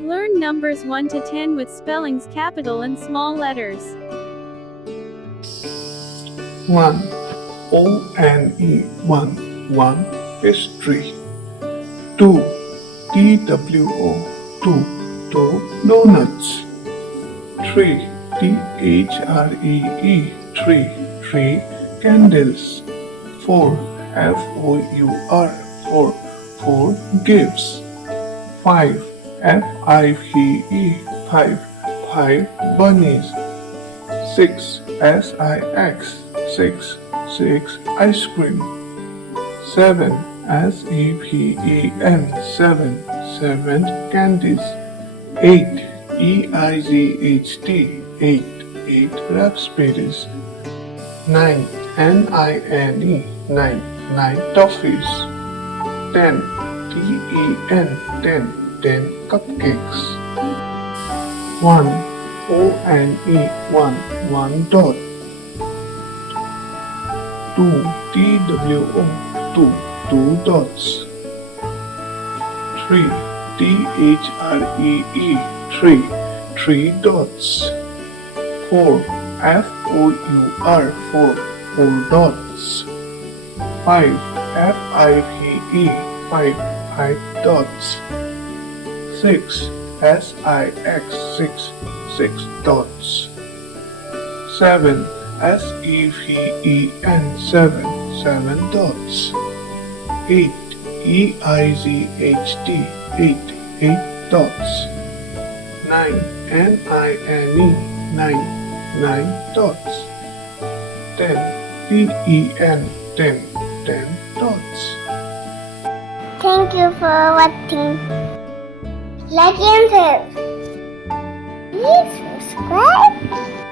Learn numbers 1 to 10 with spellings capital and small letters. 1. O-N-E 1 is tree. 2. T-W-O 2 donuts. 3. T-H-R-E-E 3 candles. 4. F-O-U-R 4 gifts. 5. F-I-V-E 5 bunnies. 6. S-I-X 6 ice cream. 7. S-E-V-E-N 7 candies. 8. E-I-G-H-T 8 raspberries. 9. N-I-N-E 9 toffees. 10. T-E-N 10 cupcakes. 1. O-N-E 1 dot. 2. T-W-O 2 dots. 3. T-H-R-E-E 3 dots. 4. F-O-U-R 4 dots. 5. F-I-V-E 5 dots. 6. S-I-X 6 dots. 7. S-E-V-E-N 7 dots. 8. E-I-G-H-T 8 dots. 9. N-I-N-E 9 dots. 10. T-E-N 10 dots. Thank you for watching. Like and share. Please subscribe.